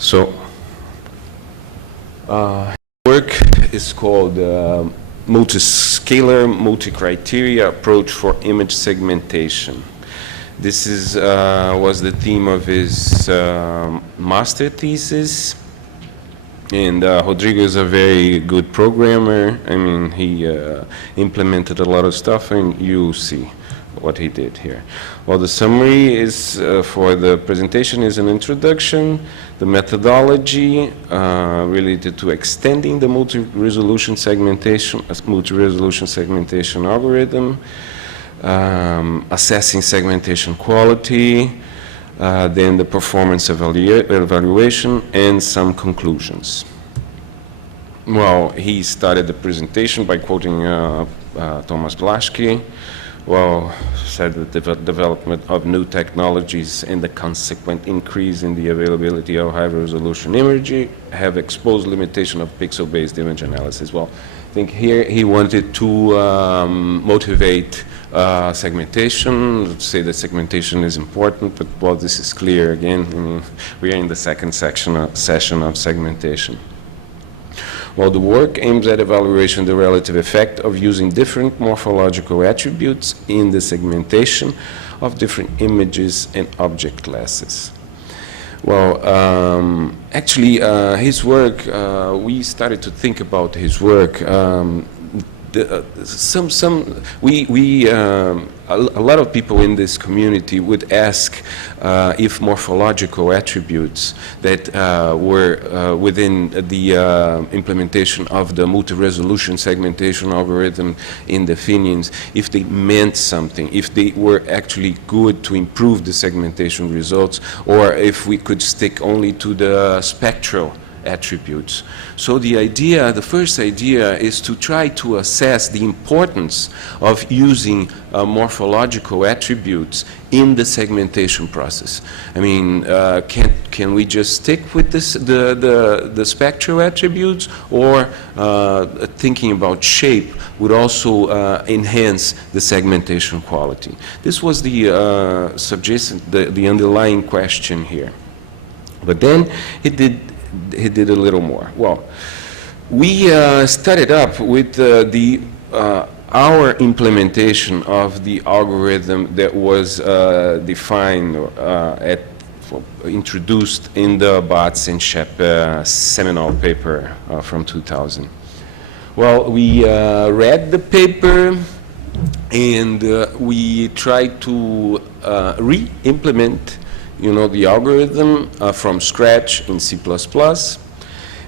So, work is called multiscalar, multicriteria approach for image segmentation. This is, was the theme of his master thesis. And Rodrigo is a very good programmer. I mean, he implemented a lot of stuff, and you see what he did here. Well, the summary is for the presentation is an introduction, the methodology related to extending the multi-resolution segmentation algorithm, assessing segmentation quality, then the performance evaluation, and some conclusions. Well, he started the presentation by quoting Thomas Blaschke. Well, said that the development of new technologies and the consequent increase in the availability of high-resolution imagery have exposed limitation of pixel-based image analysis. Well, I think here he wanted to motivate segmentation, let's say that segmentation is important, but well, this is clear again. I mean, we are in the second session of segmentation. Well, the work aims at evaluation of the relative effect of using different morphological attributes in the segmentation of different images and object classes. Well, actually, his work, we started to think about his work. A lot of people in this community would ask if morphological attributes that were within the implementation of the multi-resolution segmentation algorithm in the Fenians, if they meant something, if they were actually good to improve the segmentation results, or if we could stick only to the spectral attributes. So the first idea is to try to assess the importance of using morphological attributes in the segmentation process. I mean, can we just stick with this, the spectral attributes, or thinking about shape would also enhance the segmentation quality? This was the suggestion, the underlying question here. But then he did a little more. Well, we started up with our implementation of the algorithm that was defined introduced in the Batz and Shep seminal paper from 2000. Well, we read the paper and we tried to re-implement the algorithm from scratch in C++.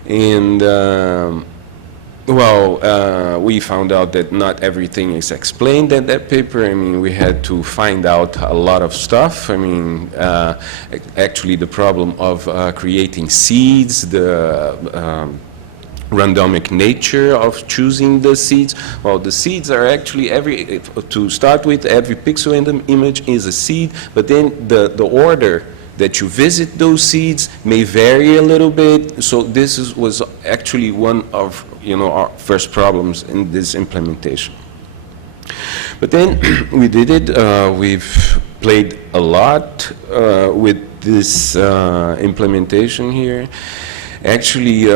And, we found out that not everything is explained in that paper. I mean, we had to find out a lot of stuff. I mean, actually the problem of creating seeds, the randomic nature of choosing the seeds. Well, the seeds are actually to start with, every pixel in the image is a seed, but then the order that you visit those seeds may vary a little bit. So this was actually one of our first problems in this implementation. But then we did it. We've played a lot with this implementation here. Actually,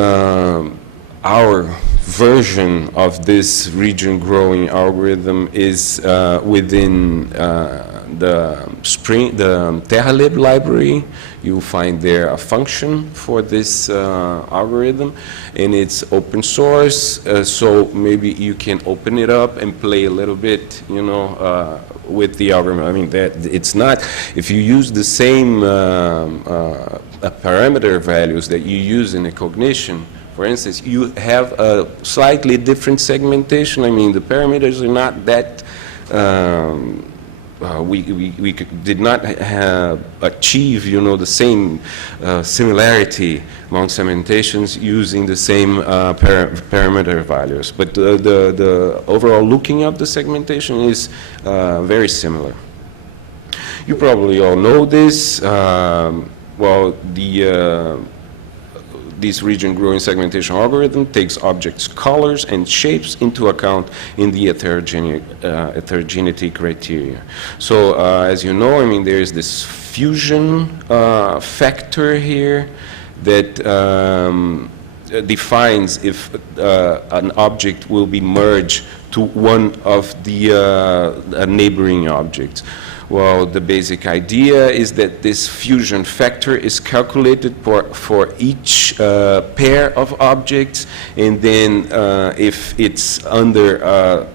our version of this region growing algorithm is within the TerraLib library. You'll find there a function for this algorithm, and it's open source, so maybe you can open it up and play a little bit, with the algorithm. I mean, that it's not, if you use the same parameter values that you use in a cognition, for instance, you have a slightly different segmentation. I mean, the parameters are not that, we did not achieve, the same similarity among segmentations using the same parameter values. But the overall looking of the segmentation is very similar. You probably all know this. This region growing segmentation algorithm takes objects' colors and shapes into account in the heterogeneity criteria. So as you know, I mean, there is this fusion factor here, that defines if an object will be merged to one of the neighboring objects. Well, the basic idea is that this fusion factor is calculated for each pair of objects, and then if it's under,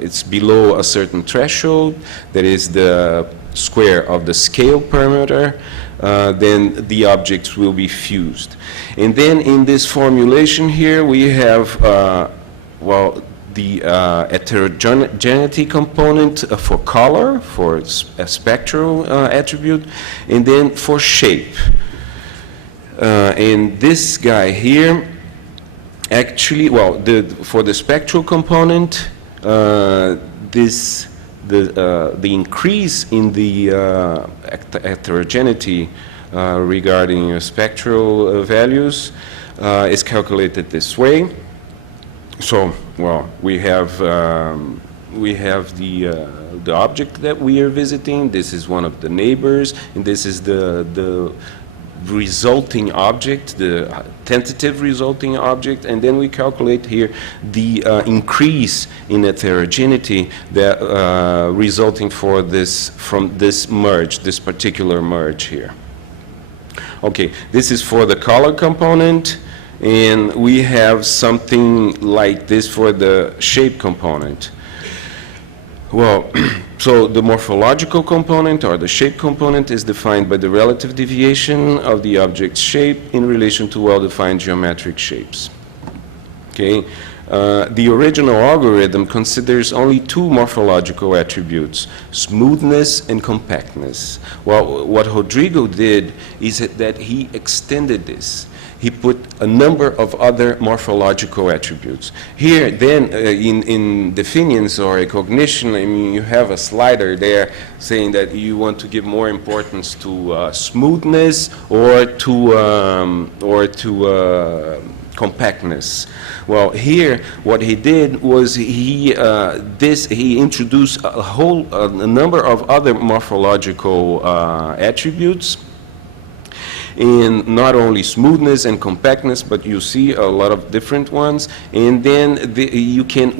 it's below a certain threshold, that is the square of the scale parameter, then the objects will be fused. And then in this formulation here, we have, well, the heterogeneity component for color, for a spectral attribute, and then for shape. And this guy here, actually, well, for the spectral component, the increase in the heterogeneity regarding spectral values is calculated this way. So, well, we have the object that we are visiting. This is one of the neighbors, and this is the resulting object, the tentative resulting object, and then we calculate here the increase in heterogeneity that resulting from this merge, this particular merge here. Okay, this is for the color component. And we have something like this for the shape component. Well, so the morphological component or the shape component is defined by the relative deviation of the object's shape in relation to well-defined geometric shapes. Okay. The original algorithm considers only two morphological attributes, smoothness and compactness. Well, what Rodrigo did is that he extended this. He put a number of other morphological attributes. Here, then, in definitions or recognition, I mean, you have a slider there saying that you want to give more importance to smoothness or to compactness. Well, here, what he did was he introduced a number of other morphological attributes. In not only smoothness and compactness, but you see a lot of different ones, and then you can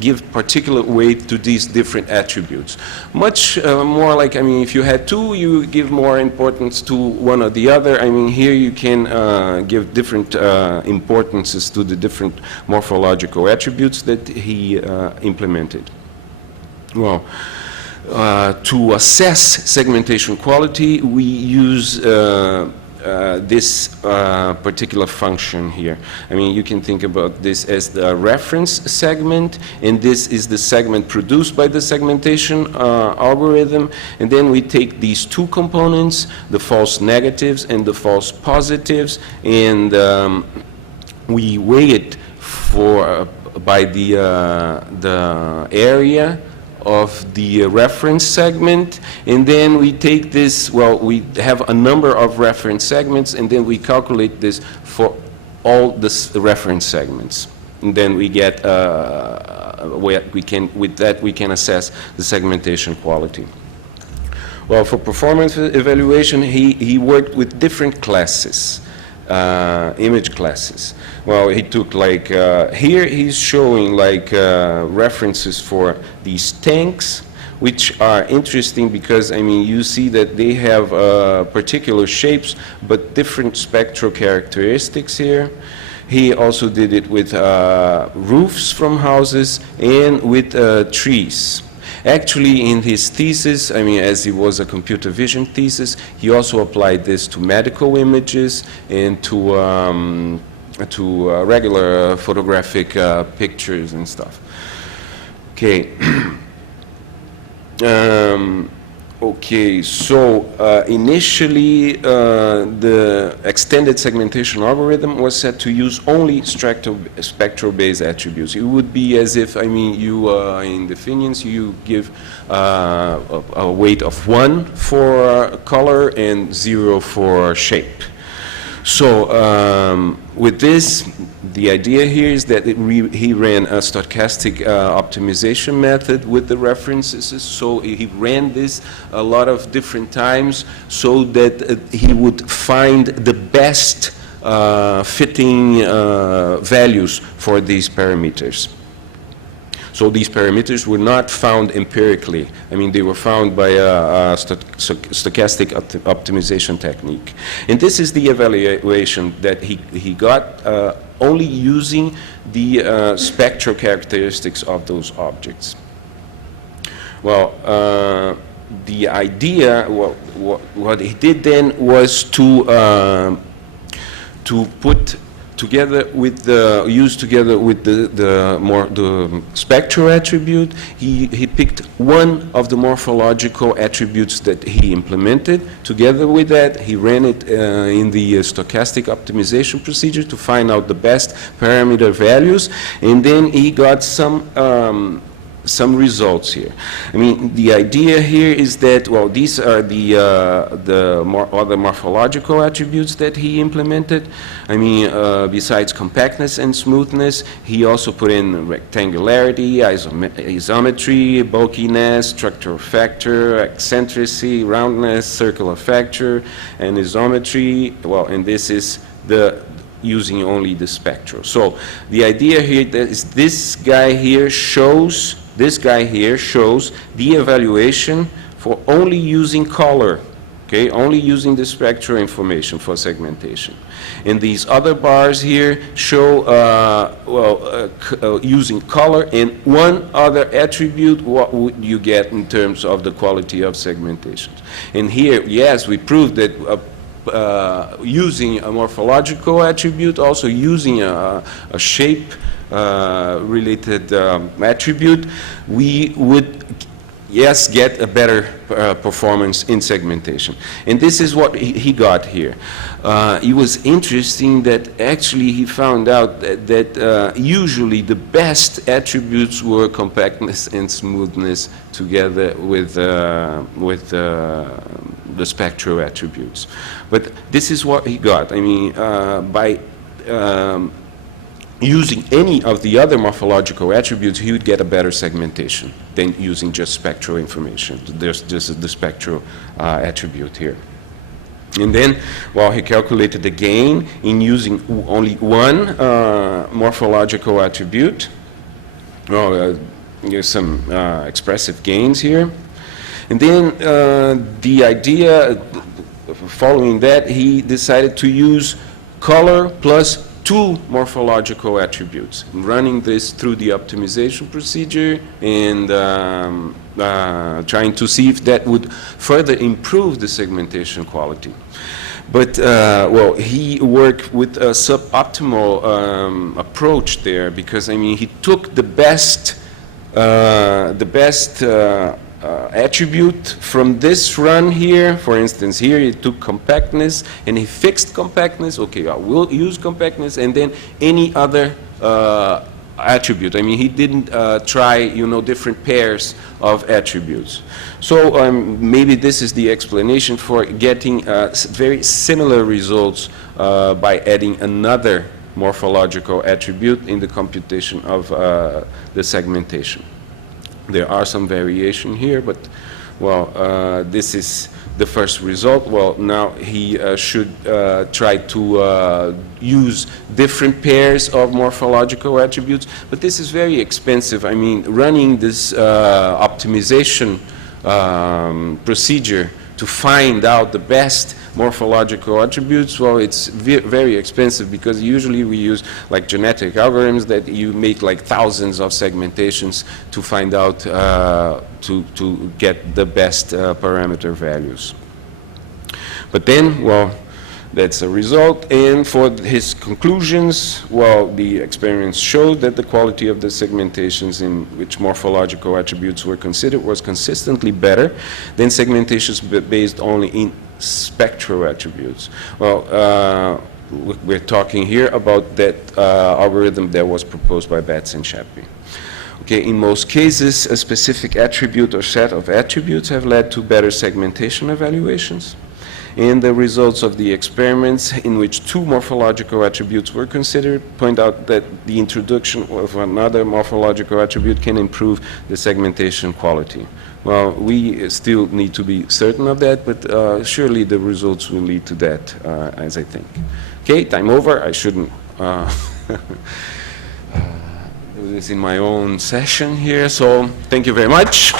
give particular weight to these different attributes. Much more like, I mean, if you had two, you give more importance to one or the other. I mean, here you can give different importances to the different morphological attributes that he implemented. Well, to assess segmentation quality, we use this particular function here. I mean, you can think about this as the reference segment, and this is the segment produced by the segmentation algorithm. And then we take these two components, the false negatives and the false positives, and we weigh it by the area of the reference segment, and then we take this, well, we have a number of reference segments, and then we calculate this for all the reference segments. And then we get, with that we can assess the segmentation quality. Well, for performance evaluation, he worked with different classes, image classes. Well, he took like, here he's showing like references for these tanks, which are interesting because, I mean, you see that they have particular shapes, but different spectral characteristics here. He also did it with roofs from houses and with trees. Actually, in his thesis, I mean, as it was a computer vision thesis, he also applied this to medical images and to regular photographic pictures and stuff. Okay. Okay, so initially the extended segmentation algorithm was set to use only spectral-based attributes. It would be as if, I mean, you in definitions you give a weight of 1 for color and 0 for shape. So with this, the idea here is that he ran a stochastic optimization method with the references. So he ran this a lot of different times so that he would find the best fitting values for these parameters. So these parameters were not found empirically. I mean, they were found by a stochastic optimization technique. And this is the evaluation that he got only using the spectral characteristics of those objects. Well, the idea, what he did then was to put together with the spectral attribute, he picked one of the morphological attributes that he implemented. Together with that, he ran it in the stochastic optimization procedure to find out the best parameter values, and then he got some results here. I mean, the idea here is that, well, these are the other morphological attributes that he implemented. I mean, besides compactness and smoothness, he also put in rectangularity, isometry, bulkiness, structural factor, eccentricity, roundness, circular factor, and isometry. Well, and this is using only the spectral. So the idea here is this guy here shows the evaluation for only using color, okay, only using the spectral information for segmentation. And these other bars here show, using color and one other attribute, what would you get in terms of the quality of segmentation. And here, yes, we proved that using a morphological attribute, also using a shape related attribute, we would, yes, get a better performance in segmentation. And this is what he got here. It was interesting that actually he found out that usually the best attributes were compactness and smoothness together with the spectral attributes. But this is what he got. I mean, by using any of the other morphological attributes, he would get a better segmentation than using just spectral information. There's just the spectral attribute here. And then, well, he calculated the gain in using only one morphological attribute. Well, there's some expressive gains here. And then the idea, following that, he decided to use color plus two morphological attributes, running this through the optimization procedure and trying to see if that would further improve the segmentation quality. But, well, he worked with a suboptimal approach there because, I mean, he took the best attribute from this run here. For instance, here he took compactness and he fixed compactness. Okay, I will use compactness, and then any other attribute. I mean, he didn't try, you know, different pairs of attributes. So maybe this is the explanation for getting very similar results by adding another morphological attribute in the computation of the segmentation. There are some variation here, but, well, this is the first result. Well, now he should try to use different pairs of morphological attributes, but this is very expensive. I mean, running this optimization procedure to find out the best morphological attributes, well, it's very expensive because usually we use like genetic algorithms that you make like thousands of segmentations to find out, to get the best parameter values. But then, well, that's a result. And for his conclusions, well, the experiments showed that the quality of the segmentations in which morphological attributes were considered was consistently better than segmentations based only in spectral attributes. Well, we're talking here about that algorithm that was proposed by Betts and Shappy. Okay, in most cases, a specific attribute or set of attributes have led to better segmentation evaluations. And the results of the experiments in which 2 morphological attributes were considered point out that the introduction of another morphological attribute can improve the segmentation quality. Well, we still need to be certain of that, but surely the results will lead to that, as I think. Okay, time over. I shouldn't do this in my own session here, so thank you very much.